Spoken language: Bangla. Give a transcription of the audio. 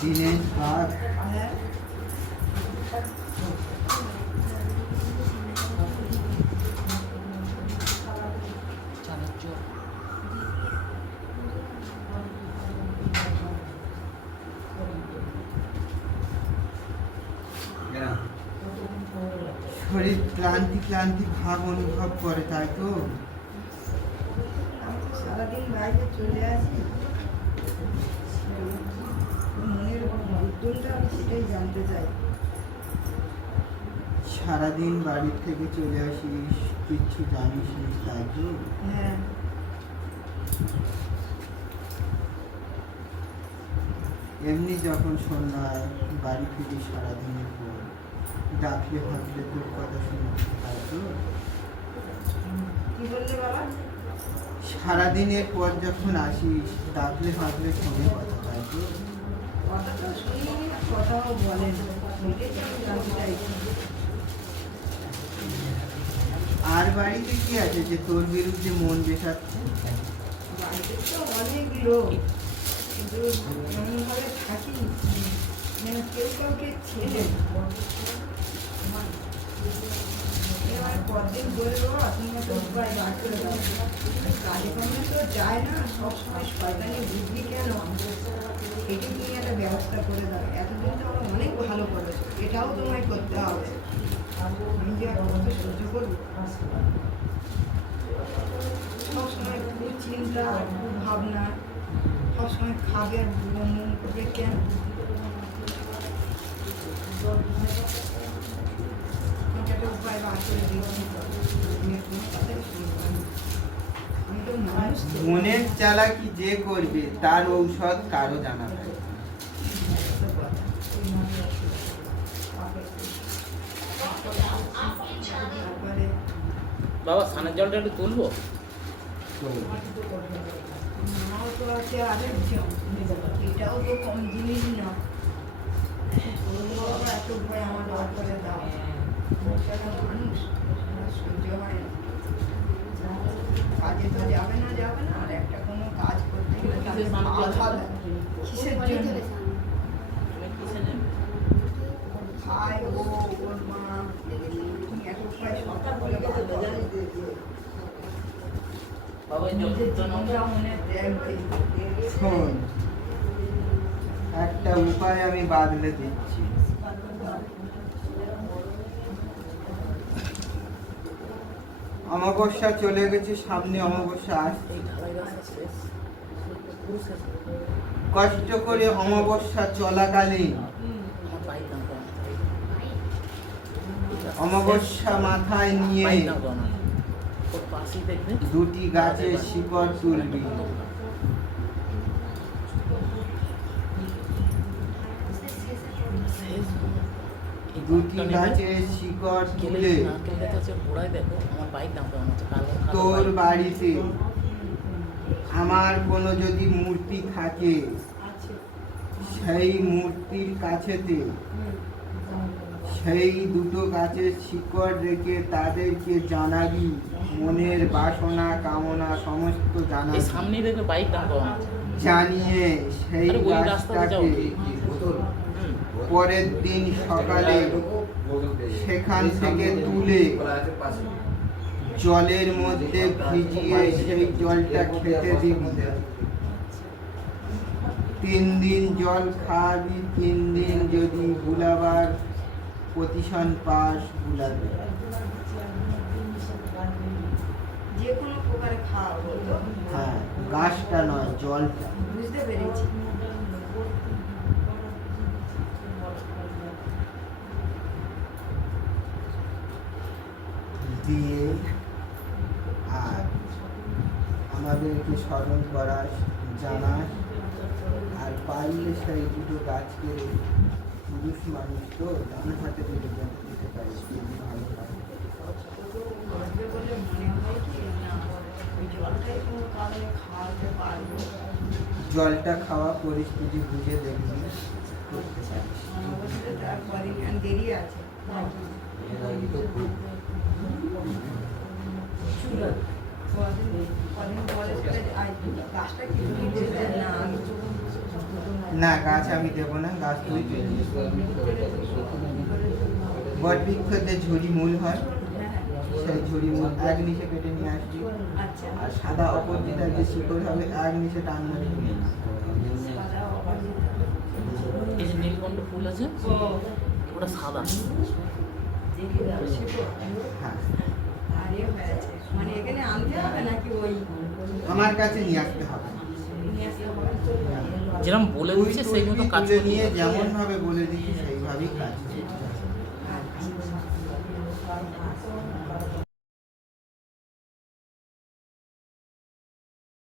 দিনেশ বাঘ। হ্যাঁ শরীর ক্লান্তি ক্লান্তি ভাব অনুভব করে, তাই তো? আমি তো সারাদিন বাইরে চলে আসি, মনের উদ্যমটা আমি সেটাই জানতে চাই। সারাদিন বাড়ি থেকে চলে আসিস, কিচ্ছু জানিস না, তাই তো? হ্যাঁ এমনি যখন সন্ধ্যায় বাড়ি ফিরি সারাদিনের পর, ডাকলে ভাবলে তোর কথা শুনতে, তাই তো? কি বললে বাবা? সারাদিনের পর যখন আসিস, ডাকলে ভাবলে ফোনে কথা, তাই তো? কথা তো শুনি, কথাও বলেন, এটাই তো আমি জানতে চাইছি। আর বাড়িতে কি আছে যে তোর বিরুদ্ধে মন বেসাচ্ছে? বাড়িতে তো অনেক লোক, কিন্তু এমনভাবে থাকি মানে কেউ কাউকে ছেড়ে এবার পরদিন বলে বাবা তুমি তো উপায় বার করে দাও, কাজে কর্মে তো যায় না, সবসময় শয়তানি বুদ্ধি কেন, এটি তুমি একটা ব্যবস্থা করে দাও। এতদিন তো আমার অনেক ভালো করেছো, এটাও তোমায় করতে হবে। আমি যে আর কত সহ্য করবো, সবসময় খুব চিন্তা, খুব ভাবনা, সবসময় খাবে আর মন করবে কেন? আমাকে একটা উপায় বার করে দিচ্ছি, কোনো কথাই শুনবো না। আমি তো মানুষ তো। মনের চালাকি যে করবে তার ঔষধ কারো জানা নাই। তারপরে বাবা স্নানের জলটা একটু তুলবো? মাও তো আছে আরেকজন, এটাও তো কম জিনিস না। বলবো বাবা এত ভয় আমার বার করে দাও, একটা মানুষ আমার সহ্য হয় না। কাজে তো যাবে না আর একটা কোনো কাজ করতে গেলে তাকে বাধা দেয়। কিসের জন্য? খায় ও, ওর মা, তুমি এত উপায় সব করে বাবা এই নিজের জলটা নাও। জীবনটা মনে দেখবে। শোন, একটা উপায় আমি বাদলে দিচ্ছি। অমাবস্যা চলে গেছে, সামনে অমাবস্যা আসছে। এই ঢালাই রাস্তা শেষ, পুরো শেষ। কষ্ট করে অমাবস্যা চলাকালীন আমার বাইক দাম কম। অমাবস্যা মাথায় নিয়ে বাইক দাম কম। ওর পাশেই দেখবে দুটি গাছের শিকড় তুলবি। দুটি গাছের শিকড় তুলে তোর বাড়িতে আমার কোনো যদি মূর্তি থাকে, সেই মূর্তির কাছেতে সেই দুটো গাছের শিকড় রেখে তাদেরকে জানাবি মনের বাসনা কামনা সমস্ত জানাবি। সামনে দেখবে বাইক দাম কম আছে। জানিয়ে সেই গাছটাকে পরের দিন সকালে সেখান থেকে তুলে জলের মধ্যে ভিজিয়ে সেই জলটা খেতে দিবি। 3 দিন জল খাওয়াবি, 3 দিন যদি বুলাবার পজিশন পাস বুলাবি। যে কোনো প্রকারে খাওয়া হতো। হ্যাঁ, গাছটা নয়, জলটা। বুঝতে পেরেছি। দিয়ে আর আমাদেরকে স্মরণ করাস, জানাস, আর পারলে সেই দুটো গাছকে পুরুষ মানুষ তো ডান হাতে দিতে দিতে পারিস, খুবই ভালো হয়। আসবে বলে মনে হয় কি না, ওই জলটাই কোনো কারণে খাওয়াতে পারবো। জলটা খাওয়া পরিস্থিতি বুঝে দেখবি করতে পারিস। অবশ্যই তারপরে জ্ঞান দেরি আছে। কদিন পরে সেটা গাছটা কি তুমি বলবে না না গাছ আমি দেবো না, গাছ তুই পেয়ে নিস। বটবৃক্ষ যে ঝুড়ি মূল হয়, সেই ঝুড়ি মূল এক নিচে কেটে নিয়ে আসবি। আচ্ছা আর সাদা অপরাজিতা যে শিকড় হবে এক নিচে টান মারি নিয়ে নিস। এই যে নীলকণ্ঠ ফুল আছে ও ওটা সাদা। হ্যাঁ, আর ইয়ে হয়েছে মানে এখানে আনতে হবে নাকি ওই আমার কাছে নিয়ে আসতে হবে। নিয়ে আসতে হবে? যেরকম বলে তুই দিচ্ছে সেই মতো তুলবি, কাজ তুলে করতে নিয়ে হবে। যেমন ভাবে বলে দিচ্ছি সেইভাবেই কাজ করবি।